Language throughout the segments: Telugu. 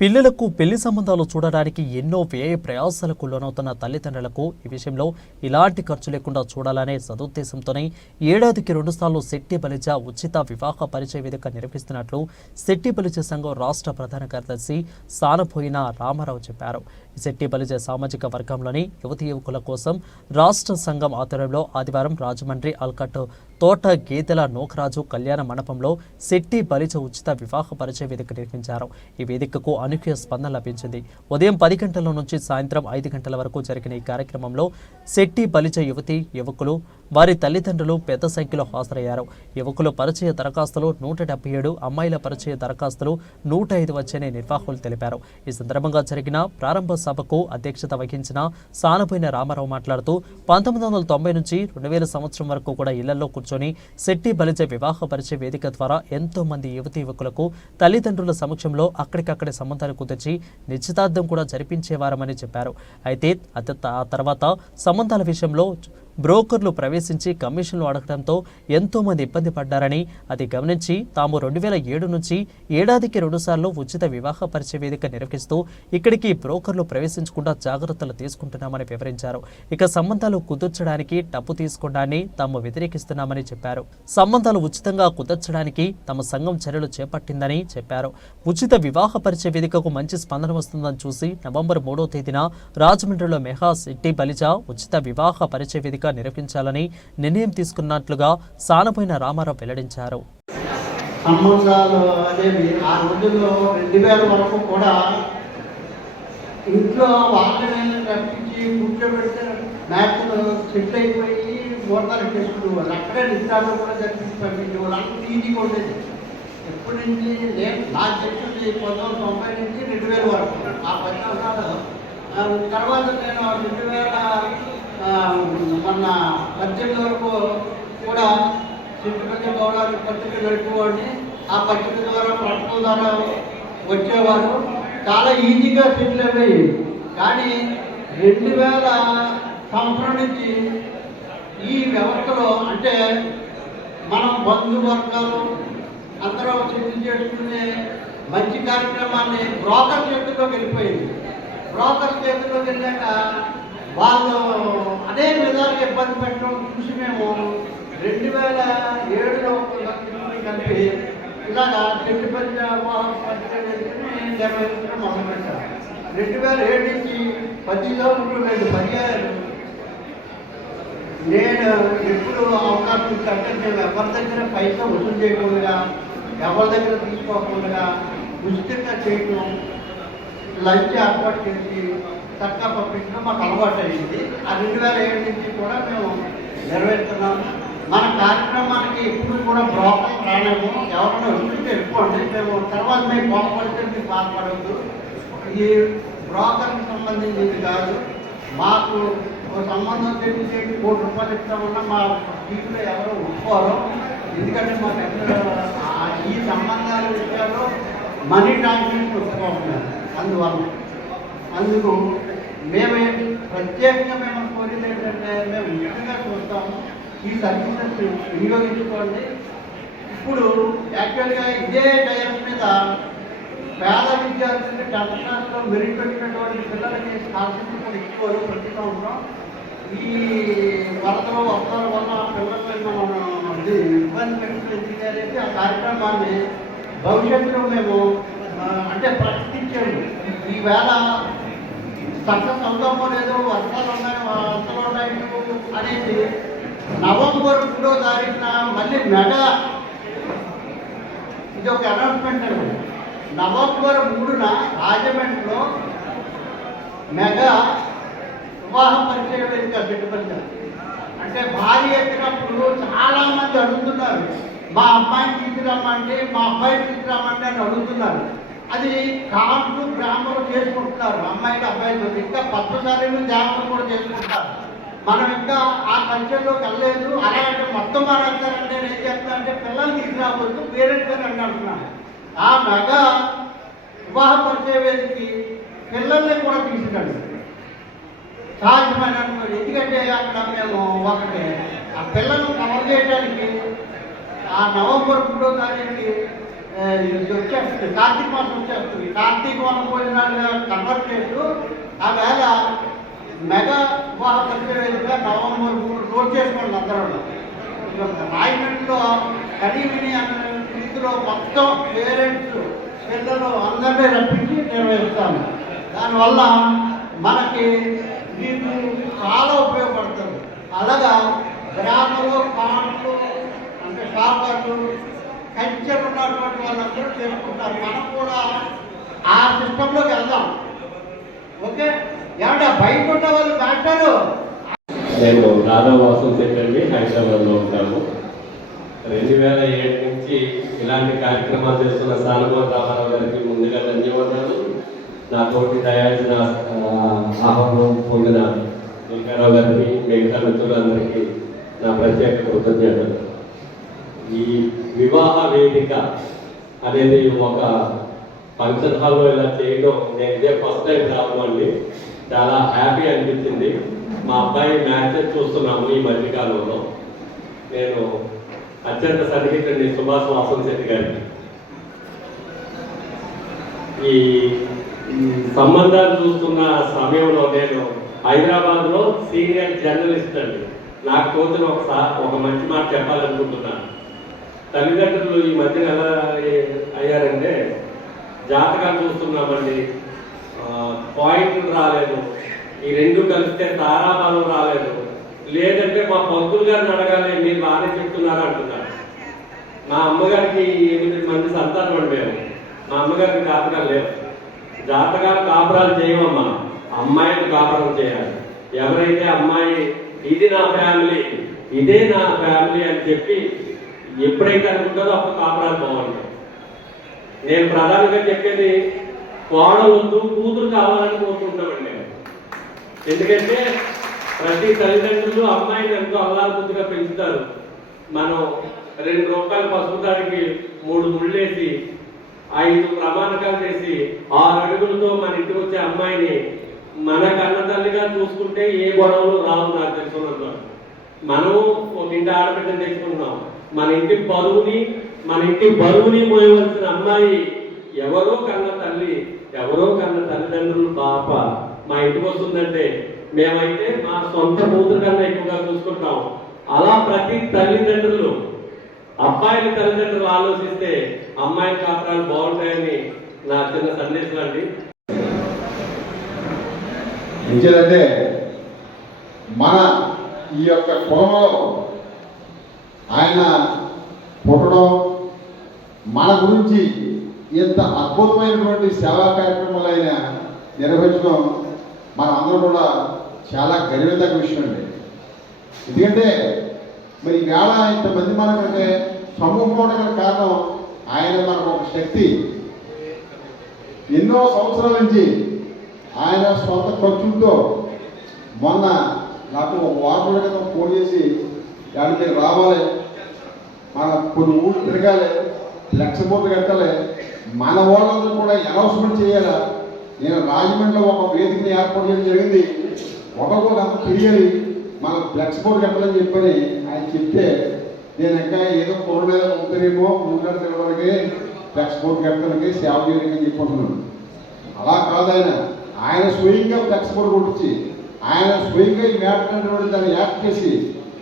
పిల్లలకు పెళ్ళి సంబంధాలు చూడడానికి ఎన్నో వ్యయ ప్రయాసాలకు లోనవుతున్న తల్లిదండ్రులకు ఈ విషయంలో ఇలాంటి ఖర్చు లేకుండా చూడాలనే సదుద్దేశంతోనే ఏడాదికి రెండుసార్లు శెట్టి బలిజ ఉచిత వివాహ పరిచయ వేదిక నిర్వహిస్తున్నట్లు శెట్టి బలిజ సంఘం రాష్ట్ర ప్రధాన కార్యదర్శి సానపోయిన రామారావు చెప్పారు. శెట్టి బలిజ సామాజిక వర్గంలోని యువతి యువకుల కోసం రాష్ట్ర సంఘం ఆధ్వర్యంలో ఆదివారం రాజమండ్రి అల్కట్ తోట గీతల నోకరాజు కళ్యాణ మండపంలో శెట్టి బలిజ ఉచిత వివాహ పరిచయ వేదిక నిర్మించారు. ఈ వేదికకు అనూహ్య స్పందన లభించింది. ఉదయం పది గంటల నుంచి సాయంత్రం ఐదు గంటల వరకు జరిగిన ఈ కార్యక్రమంలో శెట్టి బలిజ యువతి యువకులు వారి తల్లిదండ్రులు పెద్ద సంఖ్యలో హాజరయ్యారు. యువకుల పరిచయ దరఖాస్తులు నూట డెబ్బై ఏడు అమ్మాయిల పరిచయ దరఖాస్తులు నూట ఐదు వచ్చాయని నిర్వాహకులు తెలిపారు. ఈ సందర్భంగా జరిగిన ప్రారంభ సభకు అధ్యక్షత వహించిన సానపోయిన రామారావు మాట్లాడుతూ పంతొమ్మిది వందల తొంభై నుంచి రెండు వేల సంవత్సరం వరకు కూడా ఇళ్ళలో కూర్చొని శెట్టి బలిజ వివాహ పరిచయ వేదిక ద్వారా ఎంతో మంది యువతి యువకులకు తల్లిదండ్రుల సమక్షంలో అక్కడికక్కడే సంబంధాలు కుదిర్చి నిశ్చితార్థం కూడా జరిపించేవారమని చెప్పారు. అయితే ఆ తర్వాత సంబంధాల విషయంలో బ్రోకర్లు ప్రవేశించి కమిషన్లు అడగడంతో ఎంతోమంది ఇబ్బంది పడ్డారని అది గమనించి తాము రెండు వేల ఏడు నుంచి ఏడాదికి రెండుసార్లు ఉచిత వివాహ పరిచయ వేదిక నిర్వహిస్తూ ఇక్కడికి బ్రోకర్లు ప్రవేశించకుండా జాగ్రత్తలు తీసుకుంటున్నామని వివరించారు. ఇక సంబంధాలు కుదుర్చడానికి డబ్బు తీసుకోవడాన్ని తాము వ్యతిరేకిస్తున్నామని చెప్పారు. సంబంధాలు ఉచితంగా కుదర్చడానికి తమ సంఘం చర్యలు చేపట్టిందని చెప్పారు. ఉచిత వివాహ పరిచయ వేదికకు మంచి స్పందన వస్తుందని చూసి నవంబర్ మూడో తేదీన రాజమండ్రిలో మెహా సిట్టి బలిజా ఉచిత వివాహ పరిచయ వేదిక నిర్వహించాలని నిర్ణయం తీసుకున్నట్లుగా సానపోయిన రామారావు వెల్లడించారు. సంబంధాలు అనేవి ఆ రోజుల్లో రెండు వేల వరకు కూడా ఇంట్లో వాళ్ళని రప్పించి కూర్చోబెడితే మ్యాచ్లు సెట్ అయిపోయి మోటార్ చేసుకునేవాళ్ళు అక్కడే నిద్రలో కూడా జరిపించి పంపించేవాళ్ళు అంత ఈజీగా ఉండేది. ఎప్పటి నుంచి నేను నా తెలిసింది పంతొమ్మిది తొంభై నుంచి రెండు వేల వరకు. ఆ పది సంవత్సరాలు తర్వాత నేను రెండు వేల మొన్న పద్దెనిమిది వరకు కూడా చింతపల్లి గౌరవాన్ని పత్రిక నడిపేవాడిని. ఆ పత్రిక ద్వారా ప్రకటన ద్వారా వచ్చేవారు. చాలా ఈజీగా సెటిల్ అయ్యాయి కానీ రెండు వేల సంవత్సరం నుంచి ఈ వ్యవస్థలో అంటే మనం బంధువర్గాలు అందరూ సెటిల్ చేసుకునే మంచి కార్యక్రమాన్ని బ్రోకర్ చేతుల్లోకి వెళ్ళిపోయింది. బ్రోకర్ చేతుల్లోకి వెళ్ళాక వాళ్ళు అనేక విధాలుగా ఇబ్బంది పెట్టడం చూసి మేము రెండు వేల ఏడులో కలిపి ఇలాగా రెండు పది మొదలు మొదలుపెట్టాం రెండు వేల ఏడు నుంచి పదిలో సంవత్సరాలు పదిహేను నేను ఎప్పుడు అవకాశం కంటే మేము ఎవరి దగ్గర పైసా వసూలు చేయకుండా ఎవరి దగ్గర తీసుకోకుండా ఉచితంగా చేయటం లంచ్ ఏర్పాటు చేసి చక్కగా పంపించడం మాకు అలవాటు అయింది. ఆ రెండు వేల ఏడు నుంచి కూడా మేము నెరవేరుతున్నాము. మన కార్యక్రమానికి ఎప్పుడు కూడా బ్రోకర్ రాలేము. ఎవరైనా వస్తుంటే వెళ్ళిపోండి. మేము తర్వాత మేము కోపడితే మీకు మాట్లాడవద్దు ఈ బ్రోకర్కి సంబంధించింది కాదు. మాకు ఒక సంబంధం తెలిసేది కోటి రూపాయలు ఇస్తామన్నా మా టీంలో ఎవరో ఒప్పుకోరు. ఎందుకంటే మాకు ఆ- ఈ సంబంధాల విషయాల్లో మనీ ట్రాన్స్ఫర్ ఒప్పుకోకుండా అందువల్ల అందుకు మేమే ప్రత్యేకంగా మేము కోరింది ఏంటంటే మేము నిజంగా చూస్తాము. ఈ సర్వీసెస్ వినియోగించుకోండి. ఇప్పుడు యాక్చువల్గా ఇదే టైం మీద పేద విద్యార్థులకి టెన్త్ క్లాస్లో మెరిట్ పెట్టినటువంటి పిల్లలకి స్కాలర్షిప్ కూడా ఎక్కువ ప్రతి సంవత్సరం ఈ వరదలు వస్తాల వల్ల పిల్లలకి మనం ఇబ్బంది పెట్టింది అనేది ఆ కార్యక్రమాన్ని భవిష్యత్తులో మేము అంటే ప్రకటించాము ఈవేళ సక్సెస్ అవుతామో లేదో వర్షాలు ఉన్నాయి వర్షాలు ఉన్నాయి అనేది నవంబర్ మూడో తారీఖున మళ్ళీ మెగా ఇది ఒక అనౌన్స్మెంట్ అండి. నవంబర్ మూడున రాజమండ్రిలో మెగా వివాహ పరిచయం వేదిక పెట్టుబడి అంటే భార్య ఎత్తినప్పుడు చాలా మంది అడుగుతున్నారు మా అమ్మాయిని తీసుకురమ్మంటే మా అబ్బాయిని తీసుకురమ్మంటే అని అడుగుతున్నారు. అది కాంటు గ్రామంలో చేసుకుంటున్నారు. అమ్మాయిలు అబ్బాయిలు ఇంకా పద్మసారి గ్రామంలో కూడా చేసుకుంటారు మనం ఇంకా ఆ కల్చర్లోకి వెళ్ళలేదు. అలాగంటే మొత్తం మారేస్తారంటే నేను ఏం చెప్తాను అంటే పిల్లల్ని తీసుకురావద్దు పేరెంట్స్ అని అంటున్నాను ఆ మగ వివాహ పరిచయ పిల్లల్ని కూడా తీసుకురండి సాధ్యమైన ఎందుకంటే అక్కడ మేము ఒకటే ఆ పిల్లల్ని కవర్ చేయడానికి ఆ నవంబర్ మూడో తారీఖుకి వచ్చేస్తుంది కార్తీక మాసం వచ్చేస్తుంది. కార్తీక వనం భోజనాలుగా కన్వర్ట్ చేస్తూ ఆ వేళ మెగా వివాహ పరిచయగా నవంబర్ మూడు నోట్ చేసుకోండి అందరూ. రాయమండ్రిలో కడివిని అన్న రీతిలో మొత్తం పేరెంట్స్ పిల్లలు అందరినీ రప్పించి నిర్వహిస్తాము. దానివల్ల మనకి మీకు చాలా ఉపయోగపడుతుంది అలాగా గ్రామంలో పాటలు అంటే షాపర్లు కల్చర్ ఉన్నటువంటి వాళ్ళందరూ చేసుకుంటారు మనం కూడా ఆ సిస్టంలోకి వెళ్దాం. ఓకే? ఏమంటే బయట ఉన్న వాళ్ళు మాట్లాడు. నేను రాధావాసం చెప్పండి హైదరాబాద్లో ఉంటాము. రెండు వేల ఏడు నుంచి ఇలాంటి కార్యక్రమాలు చేస్తున్న సానుభవ రామారావు గారికి ముందుగా ధన్యవాదాలు. నాతోటి తయారు ఆహ్వానం పొందిన దుర్గారావు గారికి మిగతా మిత్రులందరికీ నా ప్రత్యేక కృతజ్ఞతలు. ఈ వివాహ వేదిక అనేది ఒక ఫంక్షన్ హాల్లో ఇలా చేయడం నేను ఇదే ఫస్ట్ టైం రావడం అండి చాలా హ్యాపీ అనిపించింది. మా అబ్బాయి మ్యాచెస్ చూస్తున్నాము ఈ మధ్యకాలంలో. నేను అత్యంత సన్నిహితుడిని సుభాష్ వాసం శెట్టి గారికి ఈ సంబంధాలు చూస్తున్న సమయంలో నేను హైదరాబాద్లో సీనియర్ జర్నలిస్ట్ అండి. నాకు తోచిన ఒక ఒక మంచి మాట చెప్పాలనుకుంటున్నాను. తల్లిదండ్రులు ఈ మధ్యన ఎలా అయ్యే- అయ్యారంటే జాతకాలు చూస్తున్నామండి పాయింట్ పాయింట్లు రాలేదు. ఈ రెండు కలిస్తే తారాబలం రాలేదు. లేదంటే మా పంతులు గారిని అడగాలి మీరు బాగానే చెప్తున్నారు అంటున్నారు. మా అమ్మగారికి ఎనిమిది మంది సంతానం అండి మేము. మా అమ్మగారికి జాతకాలు లేవు. జాతకాలు కాపురాలు చేయమమ్మా. అమ్మాయిని కాపురం చేయాలి. ఎవరైతే అమ్మాయి ఇది నా ఫ్యామిలీ ఇదే నా ఫ్యామిలీ అని చెప్పి ఎప్పుడైతే అనుకుంటుందో అప్పుడు కాపురాలు బాగుంటాయి నేను ప్రధానంగా చెప్పేది కోడవద్దు కూతురు కావాలని కోరుకుంటామండి ఎందుకంటే ప్రతి తల్లిదండ్రులు అమ్మాయిని ఎంతో అల్లారుబుద్ధిగా పెంచుతారు. మనం రెండు రూపాయలు పసుపు దానికి మూడు ముళ్ళేసి ఐదు ప్రమాణకాలు చేసి ఆరు అడుగులతో మన ఇంటికి వచ్చే అమ్మాయిని మన కన్న తల్లిగా చూసుకుంటే ఏ గొడవలు రావు నాకు తెలుసుకున్నంత మనం ఒక ఇంటి ఆడబిడ్డను తెచ్చుకుంటున్నాం. మన ఇంటి బరువుని మన ఇంటి బరువుని మోయవలసిన అమ్మాయి ఎవరో కన్న తల్లి ఎవరో కన్న తల్లిదండ్రులు పాప. మా ఇంటికి వస్తుందంటే మేమైతే మా సొంత కూతురు కన్నా ఎక్కువగా చూసుకుంటాం. అలా ప్రతి తల్లిదండ్రులు అబ్బాయిల తల్లిదండ్రులు ఆలోచిస్తే అమ్మాయిల కాపురాలు బాగుంటాయని నా చిన్న సందేశం అండి. ఎందుకంటే మన ఈ యొక్క కులంలో ఆయన పుట్టడం మన గురించి ఇంత అద్భుతమైనటువంటి సేవా కార్యక్రమాలు ఆయన నిర్వహించడం మన అందరూ కూడా చాలా గర్వితగ్గ విషయం అండి. ఎందుకంటే మరి ఈవేళ ఇంతమంది మనకంటే సమూహం కారణం ఆయన మనకు ఒక శక్తి. ఎన్నో సంవత్సరాల నుంచి ఆయన సొంత ఖర్చులతో మొన్న నాకు ఒక వారం క్రితం ఫోన్ చేసి దాని మీరు రావాలి. మన కొన్ని ఊళ్ళు తిరగాలి లక్ష బోర్డు కట్టాలి మన వాళ్ళందరూ కూడా అనౌన్స్మెంట్ చేయాలా? నేను రాజమండ్రిలో ఒక వేదికని ఏర్పాటు చేయడం జరిగింది. ఒకరికొక అంత తెలియాలి మన ఫ్లెక్స్ బోర్డు కట్టాలని చెప్పని ఆయన చెప్తే నేను ఇంకా ఏదో పొర మీద ఉంటేనేమో ఊళ్ళో తిరగడానికి ఫ్లెక్స్ బోర్డు కట్టడానికి సేవ చేయడానికి అని చెప్పుకుంటున్నాను అలా కాదు ఆయన. ఆయన స్వయంగా ఫ్లెక్స్ బోర్డు కొట్టించి ఆయన స్వయంగా ఈ మ్యాటర్ దాన్ని యాక్ట్ చేసి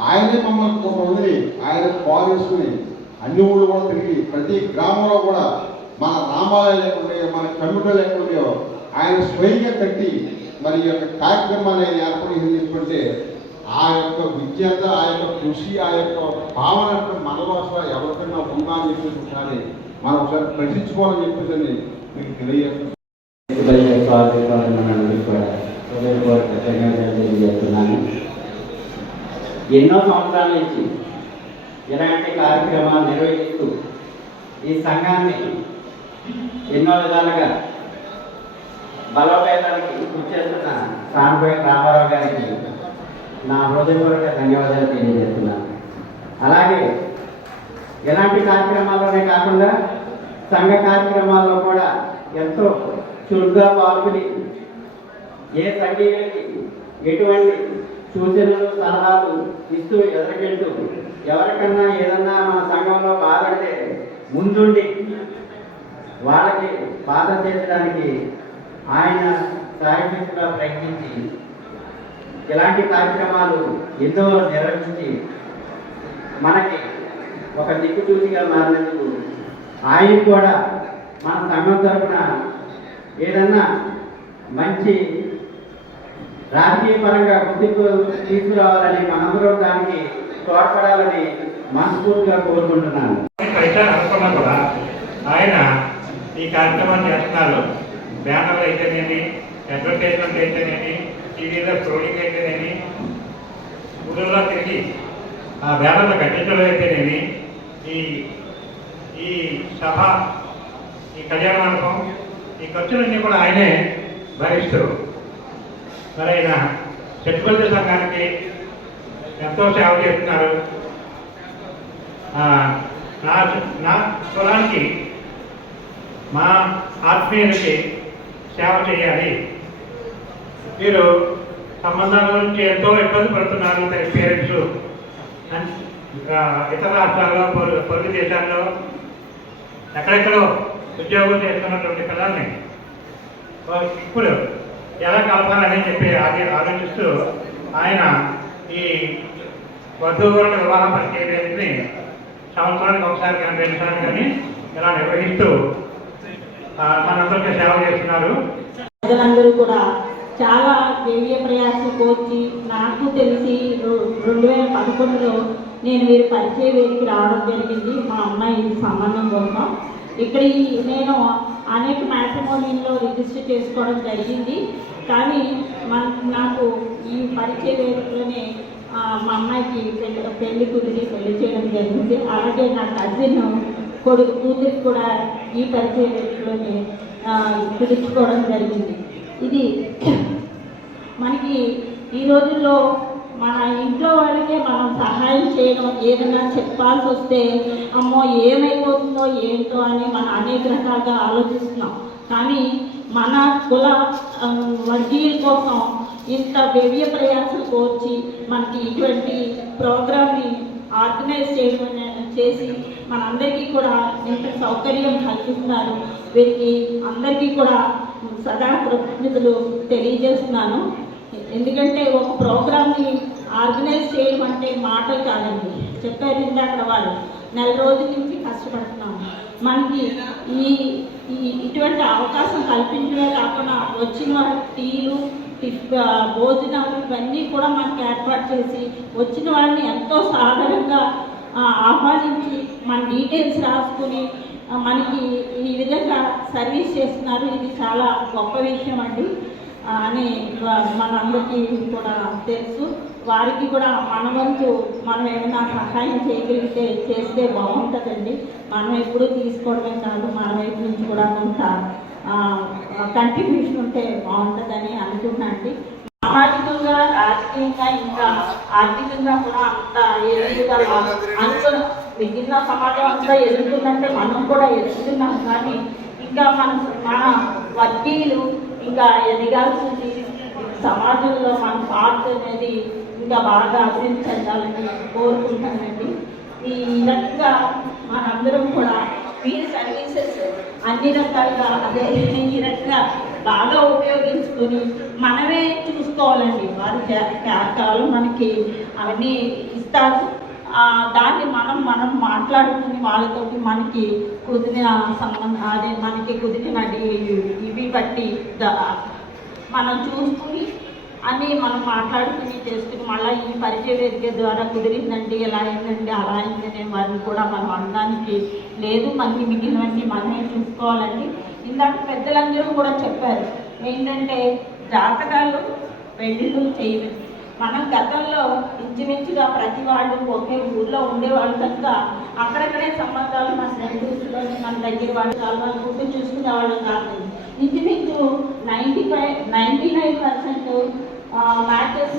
ఆయనే మమ్మల్ని కొంతమందిని ఆయన కాల్ చేసుకుని అన్ని ఊళ్ళు కూడా తిరిగి ప్రతి గ్రామంలో కూడా మన రామాలయం లేకుండా మన కమ్యూనిటీలు లేకుండా ఆయన స్వయంగా కట్టి మరి యొక్క కార్యక్రమాన్ని ఆయన ఏర్పాటు చేసి ఆ యొక్క విద్యత ఆ యొక్క కృషి ఆ యొక్క భావన అంటే మన ఎవరికైనా ఉందా అని చెప్పేసి ఒకసారి మనం ఒకసారి ప్రశ్నించుకోవాలని చెప్పేసి మీకు తెలియజేస్తున్నాను. ఉదయ తెలియజేస్తున్నాను. ఎన్నో సంవత్సరాల నుంచి ఇలాంటి కార్యక్రమాలు నిర్వహిస్తూ ఈ సంఘాన్ని ఎన్నో విధాలుగా బలోపేతానికి కృషి చేస్తున్న సానుభాయ రామారావు గారికి నా హృదయపూర్వక ధన్యవాదాలు తెలియజేస్తున్నాను. అలాగే ఎలాంటి కార్యక్రమాల్లోనే కాకుండా సంఘ కార్యక్రమాల్లో కూడా ఎంతో చురుగ్గా పాల్గొని ఏ సంఘీయులకి ఎటువంటి సూచనలు సలహాలు ఇస్తూ ఎదురుకెళ్తూ ఎవరికన్నా ఏదన్నా మన సంఘంలో బాధంటే ముందుండి వాళ్ళకి బాధ తీర్చడానికి ఆయన సాయశక్తిగా ప్రయత్నించి ఇలాంటి కార్యక్రమాలు ఎన్నో నిర్వహించి మనకి ఒక దిక్కుచూచిగా మారినందుకు ఆయన కూడా మన సంఘం తరఫున ఏదన్నా మంచి రాజకీయ పరంగా గుర్తింపు తీసుకురావాలని మనందరం దానికి తోడ్పడాలని మనస్ఫూర్తిగా కోరుకుంటున్నాను. కూడా ఆయన ఈ కార్యక్రమాన్ని చేస్తున్నారు. బ్యానర్లు అయితేనేమి అడ్వర్టైజ్మెంట్ అయితేనేమి టీవీలో స్క్రోలింగ్ అయితేనేమి ఊళ్ళో తిరిగి ఆ బ్యానర్లు కట్టించడం అయితేనేమి ఈ ఈ సభ ఈ కళ్యాణ మండపం ఈ ఖర్చులన్నీ కూడా ఆయనే భరిస్తారు. మరి ఆయన సంఘానికి ఎంతో సేవ చేస్తున్నారు. నా నా కులానికి మా ఆత్మీయులకి సేవ చేయాలి. వీరు సంబంధాల గురించి ఎంతో ఇబ్బంది పడుతున్నారు తన పేరెంట్స్ ఇంకా ఇతర రాష్ట్రాల్లో పొరుగు పొరుగు దేశాల్లో ఎక్కడెక్కడో ఉద్యోగం చేస్తున్నటువంటి పిల్లల్ని. ఇప్పుడు ఎలా కలపాలని చెప్పి అది ఆలోచిస్తూ ఆయన ఈ వధువుల వివాహ పరిచయ సంవత్సరానికి ఒకసారి కానీ రెండు సార్లు కానీ ఇలా నిర్వహిస్తూ మనందరికీ సేవ చేస్తున్నారు. ప్రజలందరూ కూడా చాలా దివ్య ప్రయాసం కోర్చి నాకు తెలిసి రెండు వేల పదకొండులో నేను మీరు పరిచయ వేదికి రావడం జరిగింది. మా అమ్మాయి సంబంధం కోసం. ఇక్కడ నేను అనేక మ్యాట్రిమోనియల్లో రిజిస్టర్ చేసుకోవడం జరిగింది. కానీ మన నాకు ఈ పరిచయ వేదికలోనే మా అమ్మాయికి పెళ్ళి పెళ్ళి కూతురి పెళ్ళి చేయడం జరిగింది. అలాగే నా కజిన్ కొడుకు కూతురికి కూడా ఈ పరిచయ వేదికలోనే పిలుచుకోవడం జరిగింది. ఇది మనకి ఈ రోజుల్లో మన ఇంట్లో వాళ్ళకే మనం సహాయం చేయడం ఏదైనా చెప్పాల్సి వస్తే అమ్మో ఏమైపోతుందో ఏంటో అని మనం అనేక రకాలుగా ఆలోచిస్తున్నాం. కానీ మన కుల వర్గీయుల కోసం ఇంత వ్యవ్య ప్రయాసం కోర్చి మనకి ఇటువంటి ప్రోగ్రామ్ని ఆర్గనైజ్ చేయడం చేసి మనందరికీ కూడా ఇంత సౌకర్యం కల్పిస్తున్నారు వీరికి అందరికీ కూడా సదా కృతజ్ఞతలు తెలియజేస్తున్నాను. ఎందుకంటే ఒక ప్రోగ్రామ్ని ఆర్గనైజ్ చేయడం అంటే మాటలు కాదండి. చెప్పారు ఇందాక వాళ్ళు నెల రోజుల నుంచి కష్టపడుతున్నాము మనకి ఈ ఈ ఇటువంటి అవకాశం కల్పించడమే కాకుండా వచ్చిన వాళ్ళకి టీలు టిఫ్ భోజనాలు ఇవన్నీ కూడా మనకి ఏర్పాటు చేసి వచ్చిన వాళ్ళని ఎంతో సాధారణంగా ఆహ్వానించి మన డీటెయిల్స్ రాసుకుని మనకి ఈ విధంగా సర్వీస్ చేస్తున్నారు. ఇది చాలా గొప్ప విషయం అండి. అని మనందరికీ కూడా తెలుసు. వారికి కూడా మన వంతు మనం ఏమైనా సహాయం చేయగలిగితే చేస్తే బాగుంటుందండి. మనం ఎప్పుడూ తీసుకోవడమే కాదు మన వైపు నుంచి కూడా కొంత కంట్రిబ్యూషన్ ఉంటే బాగుంటుందని అనుకుంటున్నా అండి. సామాజికంగా రాజకీయంగా ఇంకా ఆర్థికంగా కూడా అంత ఎదుగుదల అనుకున్న మిగిలిన సమాజం అంతా ఎదుగుతుందంటే మనం కూడా ఎదుగుతున్నాం. కానీ ఇంకా మన మన వర్గీయులు ఇంకా ఎదగాల్సింది సమాజంలో మన పార్ట్ అనేది ఇంకా బాగా అభివృద్ధి చెందాలని కోరుకుంటానండి. ఈ రకంగా మనందరం కూడా వీరి సర్వీసెస్ అన్ని రకాలుగా అదే ఈ రకంగా బాగా ఉపయోగించుకొని మనమే చూసుకోవాలండి. వారి త్యాగాలు మనకి అవన్నీ ఇస్తారు. దాన్ని మనం మనం మాట్లాడుకుని వాళ్ళతోటి మనకి కుదిరిన సంబంధం అదే మనకి కుదిరిన ఇవి బట్టి మనం చూసుకుని అని మనం మాట్లాడుకుని చేసుకుని మళ్ళీ ఈ పరిచయ వేదిక ద్వారా కుదిరిందండి ఎలా అయిందండి అలా అయిందని వారిని కూడా మనం అనడానికి లేదు. మనకి మిగిలినవన్నీ మనమే చూసుకోవాలండి. ఇందాక పెద్దలందరూ కూడా చెప్పారు ఏంటంటే జాతకాలు పెళ్ళిళ్ళు చేయరు. మనం గతంలో ఇంచుమించుగా ప్రతి వాళ్ళు ఒకే ఊర్లో ఉండేవాళ్ళు కనుక అక్కడక్కడే సంబంధాలు మన ఫ్రెండ్స్లోని మన దగ్గర వాళ్ళు కలవాలనుకుంటూ చూసుకునే వాళ్ళు కాదు. ఇంచుమించు ninety five ninety nine percent matches